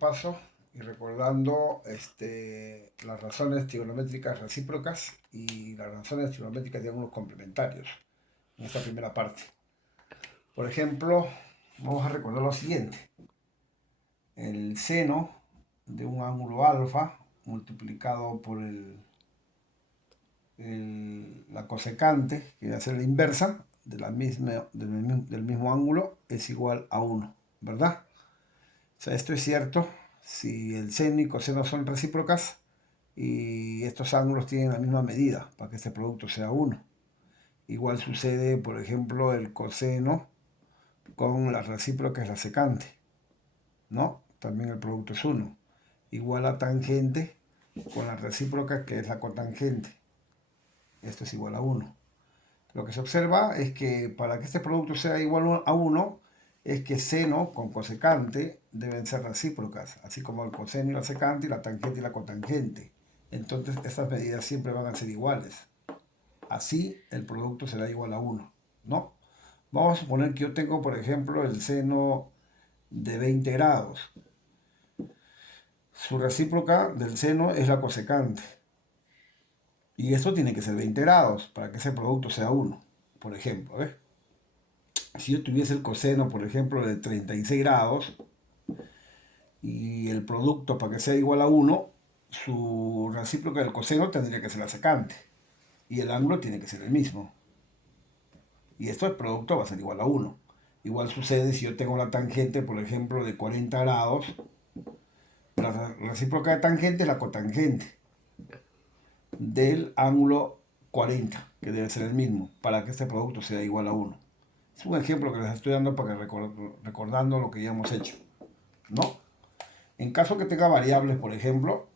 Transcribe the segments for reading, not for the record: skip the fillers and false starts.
repaso y recordando las razones trigonométricas recíprocas y las razones trigonométricas de ángulos complementarios en esta primera parte. Por ejemplo, vamos a recordar lo siguiente. El seno de un ángulo alfa multiplicado por la cosecante, que va a ser la inversa del mismo ángulo, es igual a 1, ¿verdad? O sea, esto es cierto si el seno y coseno son recíprocas y estos ángulos tienen la misma medida para que este producto sea 1. Igual sucede, por ejemplo, el coseno con la recíproca es la secante, ¿no? También el producto es 1. Igual la tangente con la recíproca que es la cotangente. Esto es igual a 1. Lo que se observa es que para que este producto sea igual a 1, es que seno con cosecante deben ser recíprocas, así como el coseno y la secante, y la tangente y la cotangente. Entonces estas medidas siempre van a ser iguales. Así el producto será igual a 1, ¿no? Vamos a suponer que yo tengo, por ejemplo, el seno de 20 grados. Su recíproca del seno es la cosecante. Y esto tiene que ser 20 grados para que ese producto sea 1, por ejemplo, ¿ves? Si yo tuviese el coseno, por ejemplo, de 36 grados, y el producto para que sea igual a 1, su recíproca del coseno tendría que ser la secante. Y el ángulo tiene que ser el mismo. Y esto, el producto va a ser igual a 1. Igual sucede si yo tengo la tangente, por ejemplo, de 40 grados. La recíproca de tangente es la cotangente del ángulo 40, que debe ser el mismo, para que este producto sea igual a 1. Es un ejemplo que les estoy dando para que recordando lo que ya hemos hecho, ¿no? En caso que tenga variables, por ejemplo,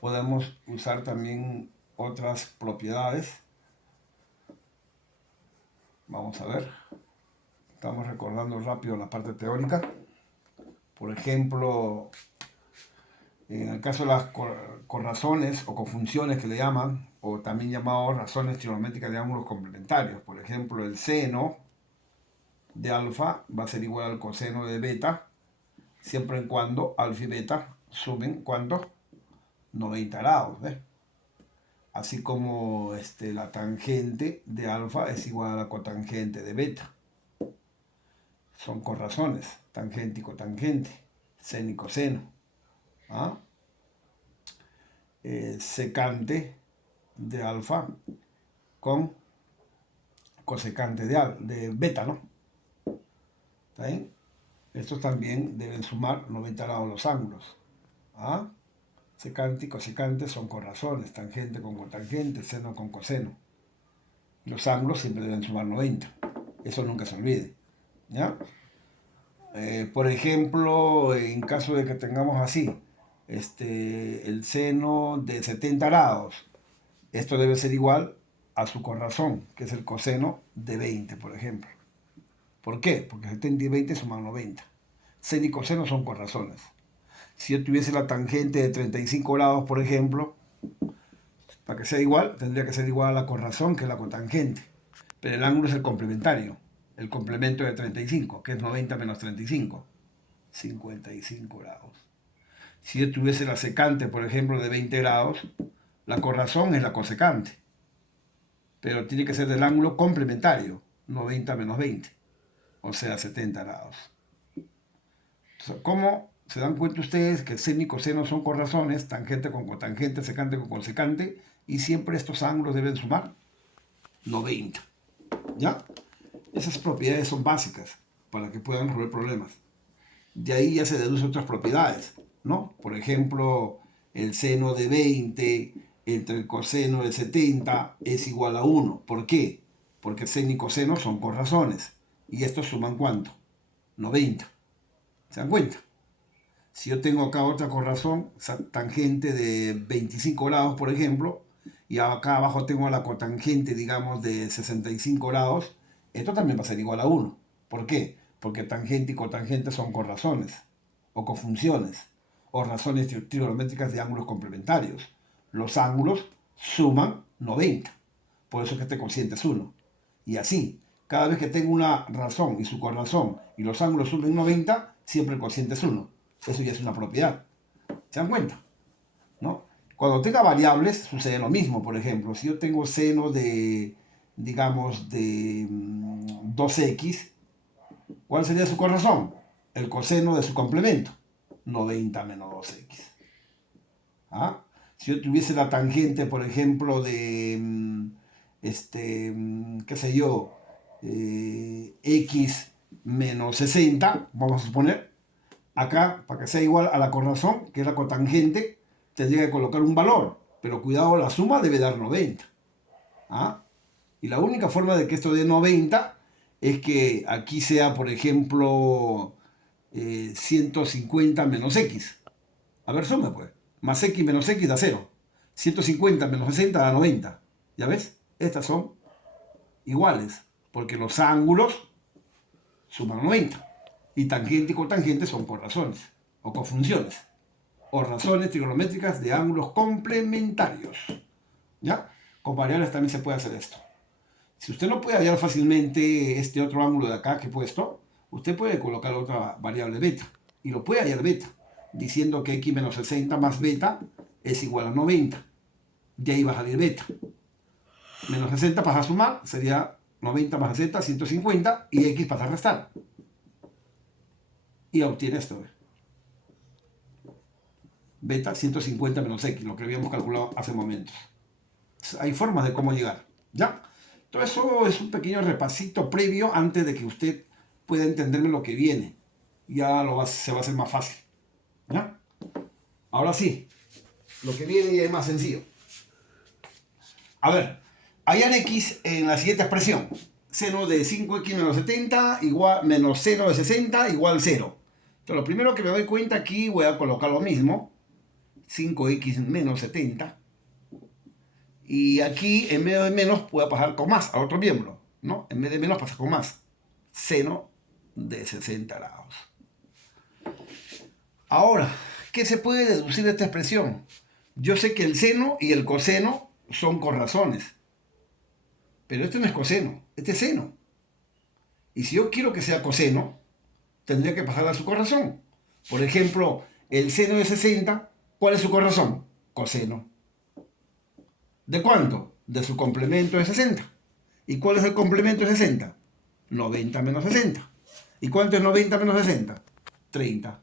podemos usar también otras propiedades. Vamos a ver. Estamos recordando rápido la parte teórica. Por ejemplo, en el caso de las corrazones o cofunciones que le llaman, o también llamados razones trigonométricas de ángulos complementarios. Por ejemplo, el seno de alfa va a ser igual al coseno de beta, siempre y cuando alfa y beta sumen, ¿cuánto? 90 grados, ¿ves? Así como la tangente de alfa es igual a la cotangente de beta. Son corrazones, tangente y cotangente, seno y coseno. ¿Ah? Secante de alfa con cosecante de beta, ¿no? ¿Está bien? Estos también deben sumar 90 grados los ángulos. ¿Ah? Secante y cosecante son corrazones, tangente con cotangente, seno con coseno. Los ángulos siempre deben sumar 90. Eso nunca se olvide. ¿Ya? Por ejemplo, en caso de que tengamos así, el seno de 70 grados, esto debe ser igual a su corrazón, que es el coseno de 20, por ejemplo. ¿Por qué? Porque 70 y 20 suman 90. Seno y coseno son corrazones. Si yo tuviese la tangente de 35 grados, por ejemplo, para que sea igual, tendría que ser igual a la corrazón, que es la cotangente. Pero el ángulo es el complementario, el complemento de 35, que es 90 menos 35, 55 grados. Si yo tuviese la secante, por ejemplo, de 20 grados, la corrazón es la cosecante, pero tiene que ser del ángulo complementario, 90 menos 20, o sea, 70 grados. Entonces, ¿cómo se dan cuenta ustedes que seno y coseno son corrazones, tangente con cotangente, secante con cosecante, y siempre estos ángulos deben sumar 90? ¿Ya? Esas propiedades son básicas para que puedan resolver problemas. De ahí ya se deducen otras propiedades, ¿no? Por ejemplo, el seno de 20 entre el coseno de 70 es igual a 1. ¿Por qué? Porque seno y coseno son corrazones. ¿Y estos suman cuánto? 90. ¿Se dan cuenta? Si yo tengo acá otra corrazón, tangente de 25 grados, por ejemplo, y acá abajo tengo la cotangente, digamos, de 65 grados, esto también va a ser igual a 1. ¿Por qué? Porque tangente y cotangente son corrazones, o cofunciones, o razones trigonométricas de ángulos complementarios. Los ángulos suman 90. Por eso es que este cociente es 1. Y así, cada vez que tengo una razón y su corrazón y los ángulos sumen 90, siempre el cociente es 1. Eso ya es una propiedad. ¿Se dan cuenta? ¿No? Cuando tenga variables sucede lo mismo. Por ejemplo, si yo tengo seno de, digamos, de 2x, ¿cuál sería su corrazón? El coseno de su complemento. 90 menos 2x. ¿Ah? Si yo tuviese la tangente, por ejemplo, de, qué sé yo, x menos 60, vamos a suponer, acá, para que sea igual a la corrazón, que es la cotangente, tendría que colocar un valor, pero cuidado, la suma debe dar 90. ¿Ah? Y la única forma de que esto dé 90 es que aquí sea, por ejemplo, 150 menos x. A ver, suma pues. Más x menos x da 0. 150 menos 60 da 90. ¿Ya ves? Estas son iguales, porque los ángulos suman 90. Y tangente y cotangente son corrazones, o cofunciones, o razones trigonométricas de ángulos complementarios. ¿Ya? Con variables también se puede hacer esto. Si usted no puede hallar fácilmente este otro ángulo de acá que he puesto, usted puede colocar otra variable beta. Y lo puede hallar beta, diciendo que x menos 60 más beta es igual a 90. De ahí va a salir beta. Menos 60 pasa a sumar, sería 90 más 60, 150, y x pasa a restar. Y obtiene esto. Beta 150 menos x, lo que habíamos calculado hace momentos. Hay formas de cómo llegar. ¿Ya? Todo eso es un pequeño repasito previo antes de que usted pueda entenderme lo que viene. Ya se va a hacer más fácil. ¿Ya? Ahora sí, lo que viene ya es más sencillo. A ver, hallar x en la siguiente expresión. Seno de 5x menos 70 igual, menos seno de 60 igual 0. Entonces, lo primero que me doy cuenta aquí, voy a colocar lo mismo. 5x menos 70. Y aquí, en vez de menos, voy a pasar con más a otro miembro, ¿no? En vez de menos, pasa con más. Seno de 60 grados. Ahora, ¿qué se puede deducir de esta expresión? Yo sé que el seno y el coseno son corrazones. Pero este no es coseno, este es seno. Y si yo quiero que sea coseno, tendría que pasarle a su corrazón. Por ejemplo, el seno de 60, ¿cuál es su corrazón? Coseno. ¿De cuánto? De su complemento de 60. ¿Y cuál es el complemento de 60? 90 menos 60. ¿Y cuánto es 90 menos 60? 30.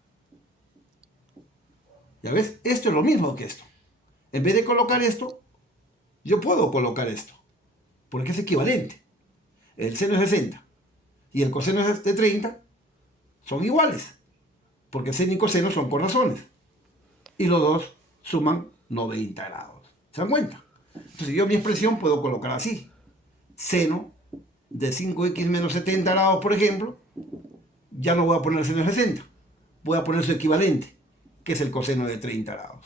¿Ya ves? Esto es lo mismo que esto. En vez de colocar esto, yo puedo colocar esto. Porque es equivalente. El seno es 60 y el coseno es de 30. Son iguales. Porque seno y coseno son corrazones. Y los dos suman 90 grados. ¿Se dan cuenta? Entonces yo mi expresión puedo colocar así. Seno de 5x menos 70 grados, por ejemplo, ya no voy a poner seno de 60. Voy a poner su equivalente, que es el coseno de 30 grados.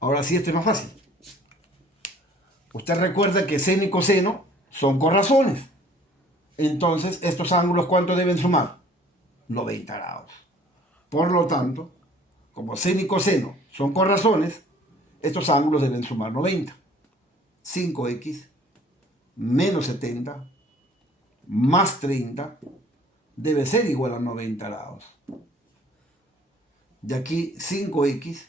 Ahora sí, esto es más fácil. Usted recuerda que seno y coseno son corrazones. Entonces, estos ángulos, ¿cuánto deben sumar? 90 grados. Por lo tanto, como seno y coseno son corrazones, estos ángulos deben sumar 90. 5x menos 70 más 30 debe ser igual a 90 grados. De aquí 5x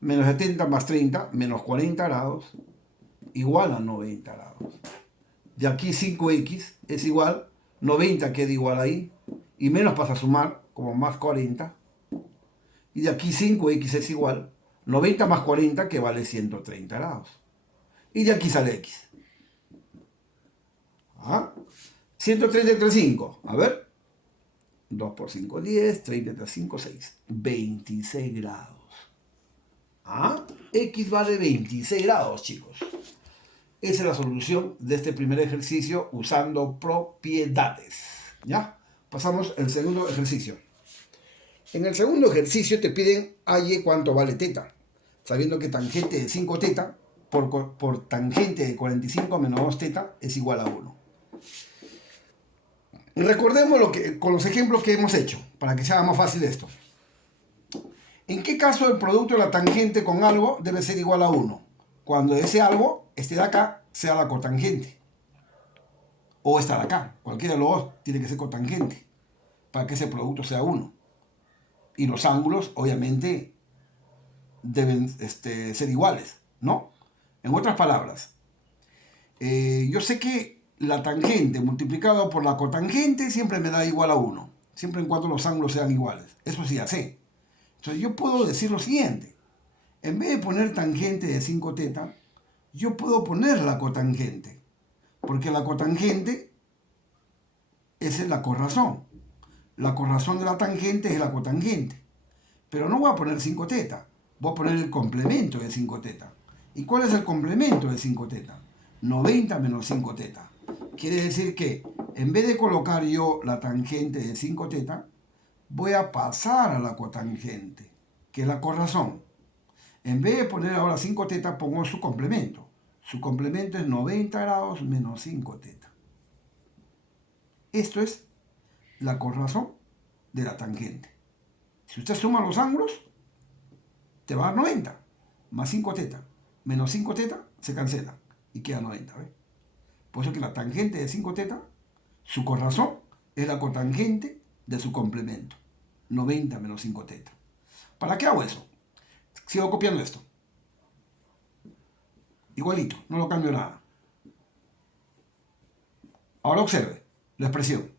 menos 70 más 30 menos 40 grados igual a 90 grados. De aquí 5x es igual, 90 queda igual ahí, y menos pasa a sumar como más 40. Y de aquí 5x es igual, 90 más 40 que vale 130 grados. Y de aquí sale x. ¿Ah? 130 entre 5, a ver. 2 por 5, 10, 30 entre 5, 6. 26 grados. ¿Ah? X vale 26 grados, chicos. Esa es la solución de este primer ejercicio usando propiedades. ¿Ya? Pasamos al segundo ejercicio. En el segundo ejercicio te piden halle cuánto vale teta. Sabiendo que tangente de 5 teta por tangente de 45 menos 2 teta es igual a 1. Recordemos con los ejemplos que hemos hecho, para que sea más fácil esto. ¿En qué caso el producto de la tangente con algo debe ser igual a 1? Cuando ese algo, este de acá, sea la cotangente. O esta de acá. Cualquiera de los dos tiene que ser cotangente. para que ese producto sea 1. Y los ángulos, obviamente, deben ser iguales, ¿no? En otras palabras, yo sé que la tangente multiplicado por la cotangente siempre me da igual a 1, siempre en cuanto los ángulos sean iguales. Eso sí ya sé. Entonces yo puedo decir lo siguiente. En vez de poner tangente de 5θ, yo puedo poner la cotangente. Porque la cotangente es la corrazón. La corrazón de la tangente es la cotangente. Pero no voy a poner 5θ. Voy a poner el complemento de 5θ. ¿Y cuál es el complemento de 5θ? 90 menos 5θ. Quiere decir que en vez de colocar yo la tangente de 5θ, voy a pasar a la cotangente, que es la corrazón. En vez de poner ahora 5θ, pongo su complemento. Su complemento es 90 grados menos 5θ. Esto es la corrazón de la tangente. Si usted suma los ángulos, te va a dar 90, más 5θ, menos 5θ, se cancela y queda 90. ¿Ves? Por eso que la tangente de 5θ, su corrazón es la cotangente de su complemento. 90 menos 5θ. ¿Para qué hago eso? Sigo copiando esto. Igualito, no lo cambio nada. Ahora observe la expresión.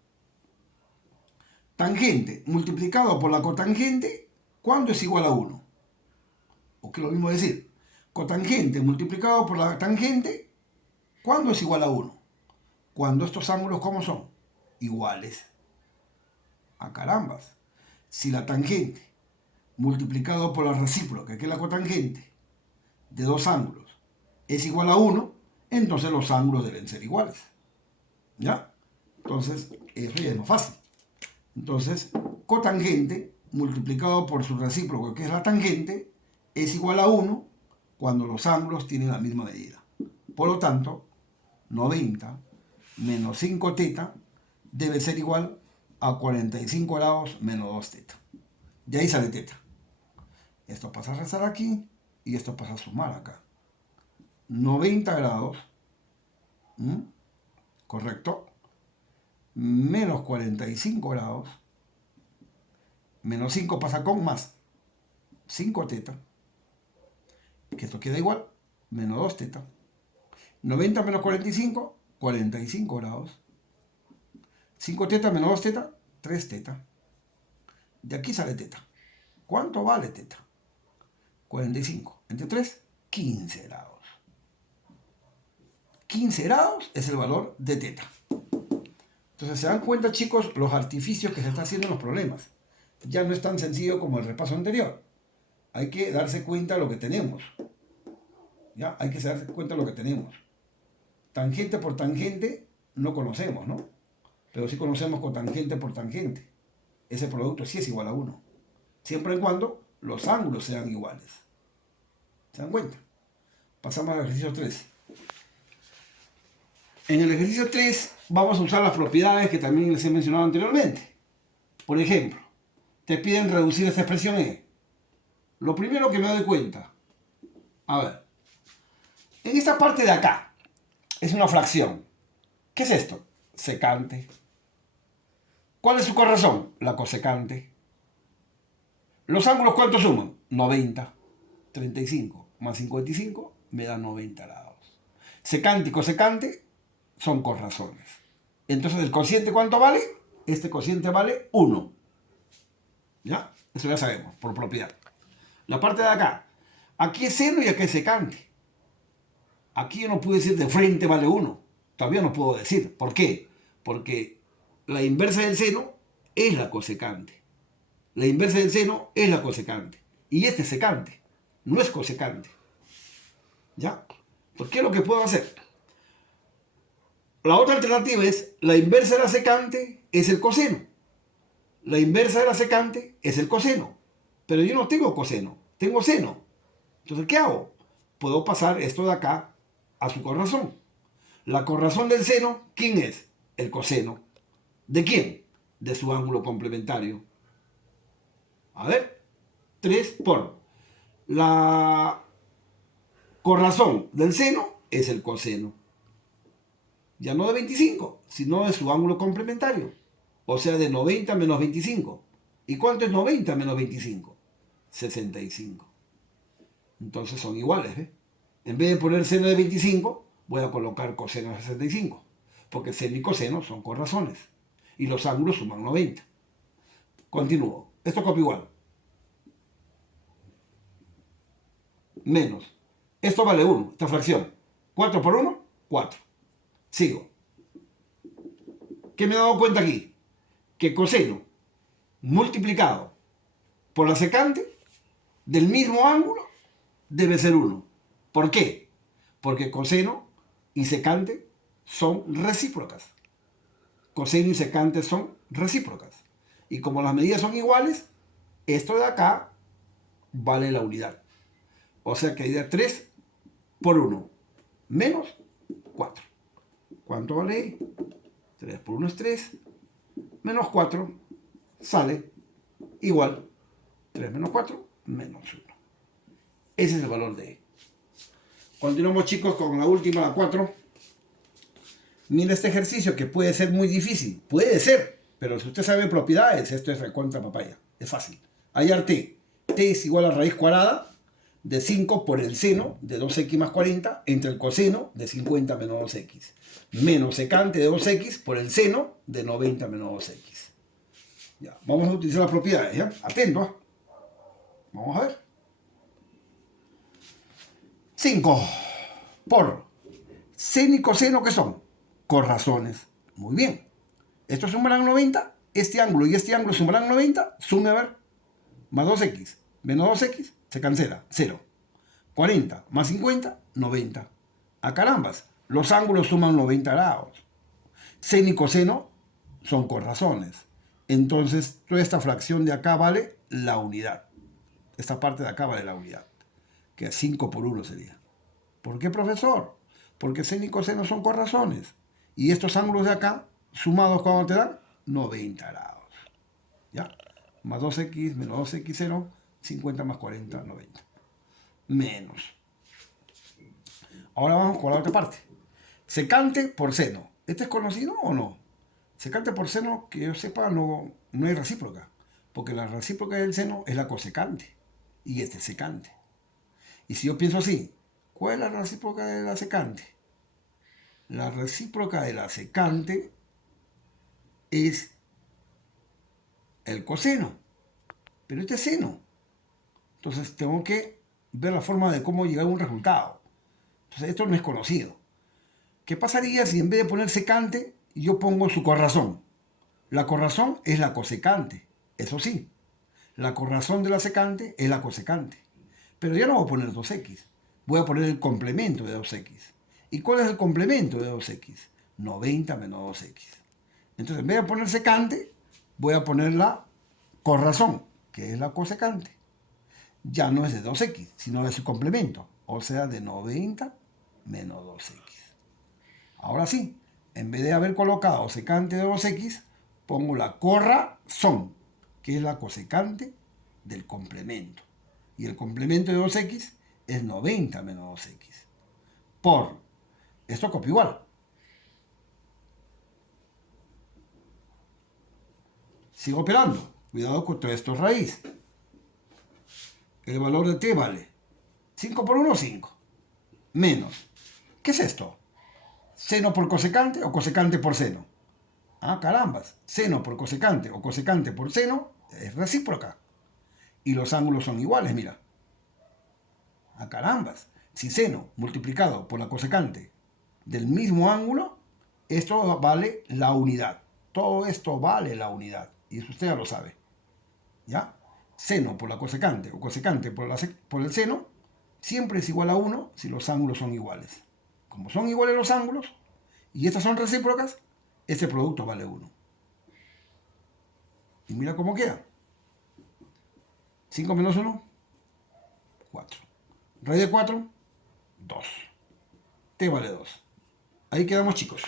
Tangente multiplicado por la cotangente, ¿cuándo es igual a 1? O que es lo mismo decir, cotangente multiplicado por la tangente, ¿cuándo es igual a 1? Cuando estos ángulos, ¿cómo son? Iguales. ¡A carambas! Si la tangente multiplicado por la recíproca, que es la cotangente, de dos ángulos, es igual a 1, entonces los ángulos deben ser iguales. ¿Ya? Entonces, eso ya es más fácil. Entonces, cotangente multiplicado por su recíproco, que es la tangente, es igual a 1 cuando los ángulos tienen la misma medida. Por lo tanto, 90 menos 5θ debe ser igual a 45 grados menos 2θ. De ahí sale θ. Esto pasa a restar aquí y esto pasa a sumar acá. 90 grados, correcto, menos 45 grados, menos 5 pasa con más 5θ, que esto queda igual, menos 2θ. 90 menos 45, 45 grados. 5θ menos 2θ, 3θ. De aquí sale θ. ¿Cuánto vale θ? 45. Entre 3, 15 grados. 15 grados es el valor de θ. Entonces se dan cuenta, chicos, los artificios que se están haciendo en los problemas. Ya no es tan sencillo como el repaso anterior. Hay que darse cuenta de lo que tenemos. ¿Ya? Hay que darse cuenta de lo que tenemos. Tangente por tangente no conocemos, ¿no? Pero sí conocemos cotangente por tangente. Ese producto sí es igual a 1. Siempre y cuando los ángulos sean iguales. ¿Se dan cuenta? Pasamos al ejercicio 3. En el ejercicio 3 vamos a usar las propiedades que también les he mencionado anteriormente. Por ejemplo, te piden reducir esta expresión E. Lo primero que me doy cuenta, a ver, en esta parte de acá, es una fracción. ¿Qué es esto? Secante. ¿Cuál es su corrazón? La cosecante. ¿Los ángulos cuántos suman? 90. 35 más 55 me da 90 grados. Secante y cosecante son corrazones. Entonces, ¿el cociente cuánto vale? Este cociente vale 1. ¿Ya? Eso ya sabemos, por propiedad. La parte de acá. Aquí es seno y aquí es secante. Aquí yo no puedo decir de frente vale 1. Todavía no puedo decir. ¿Por qué? Porque la inversa del seno es la cosecante. La inversa del seno es la cosecante. Y este es secante. No es cosecante. ¿Ya? ¿Por qué es lo que puedo hacer? La otra alternativa es la inversa de la secante es el coseno. La inversa de la secante es el coseno. Pero yo no tengo coseno, tengo seno. Entonces, ¿qué hago? Puedo pasar esto de acá a su corrazón. La corrazón del seno, ¿quién es? El coseno. ¿De quién? De su ángulo complementario. A ver, 3 por la corrazón del seno es el coseno. Ya no de 25, sino de su ángulo complementario. O sea, de 90 menos 25. ¿Y cuánto es 90 menos 25? 65. Entonces son iguales, ¿eh? En vez de poner seno de 25, voy a colocar coseno de 65. Porque seno y coseno son corrazones. Y los ángulos suman 90. Continúo. Esto copio igual. Menos. Esto vale 1, esta fracción. 4 por 1, 4. Sigo. ¿Qué me he dado cuenta aquí? Que coseno multiplicado por la secante del mismo ángulo debe ser 1. ¿Por qué? Porque coseno y secante son recíprocas. Coseno y secante son recíprocas. Y como las medidas son iguales, esto de acá vale la unidad. O sea que hay de 3 por 1 menos 4. ¿Cuánto vale ahí? 3 por 1 es 3. Menos 4 sale igual. 3 menos 4 menos 1. Ese es el valor de E. Continuamos, chicos, con la última, la 4. Mira este ejercicio que puede ser muy difícil. Puede ser. Pero si usted sabe propiedades, esto es recontra papaya. Es fácil. Hallar t. T es igual a raíz cuadrada de 5 por el seno de 2x más 40 entre el coseno de 50 menos 2x. Menos secante de 2x por el seno de 90 menos 2x. Ya, vamos a utilizar las propiedades, ¿ya? Atento, ¿eh? Vamos a ver. 5 por seno y coseno, ¿qué son? Corrazones. Muy bien. Estos sumarán 90. Este ángulo y este ángulo sumarán 90. Sume a ver. Más 2x menos 2x se cancela. 0. 40 más 50, 90. A carambas. Los ángulos suman 90 grados. Seno y coseno son corrazones. Entonces, toda esta fracción de acá vale la unidad. Esta parte de acá vale la unidad. Que 5 por 1 sería. ¿Por qué, profesor? Porque seno y coseno son corrazones. Y estos ángulos de acá, sumados, ¿cuánto te dan? 90 grados. ¿Ya? Más 2x menos 2x0, 50 más 40, 90. Menos. Ahora vamos con la otra parte. Secante por seno. ¿Este es conocido o no? Secante por seno, que yo sepa, no hay recíproca. Porque la recíproca del seno es la cosecante. Y este es secante. Y si yo pienso así, ¿cuál es la recíproca de la secante? La recíproca de la secante es el coseno. Pero este es seno. Entonces tengo que ver la forma de cómo llegar a un resultado. Entonces esto no es conocido. ¿Qué pasaría si en vez de poner secante, yo pongo su corrazón? La corrazón es la cosecante. Eso sí, la corrazón de la secante es la cosecante. Pero ya no voy a poner 2x. Voy a poner el complemento de 2x. ¿Y cuál es el complemento de 2x? 90 menos 2x. Entonces, en vez de poner secante, voy a poner la corrazón, que es la cosecante. Ya no es de 2x, sino de su complemento. O sea, de 90 menos 2x. Ahora sí, en vez de haber colocado secante de 2x, pongo la corrazón, que es la cosecante del complemento. Y el complemento de 2x es 90 menos 2x. Por, esto copio igual. Sigo operando. Cuidado con todo esto es raíz. El valor de t vale 5 por 1, 5. Menos. ¿Qué es esto? ¿Seno por cosecante o cosecante por seno? Ah, carambas. Seno por cosecante o cosecante por seno es recíproca. Y los ángulos son iguales, mira. Ah, carambas. Si seno multiplicado por la cosecante del mismo ángulo, esto vale la unidad. Todo esto vale la unidad. Y eso usted ya lo sabe. ¿Ya? Seno por la cosecante o cosecante por el seno siempre es igual a 1 si los ángulos son iguales. Como son iguales los ángulos y estas son recíprocas, este producto vale 1. Y mira cómo queda. 5 menos 1, 4. Raíz de 4, 2. T vale 2. Ahí quedamos, chicos.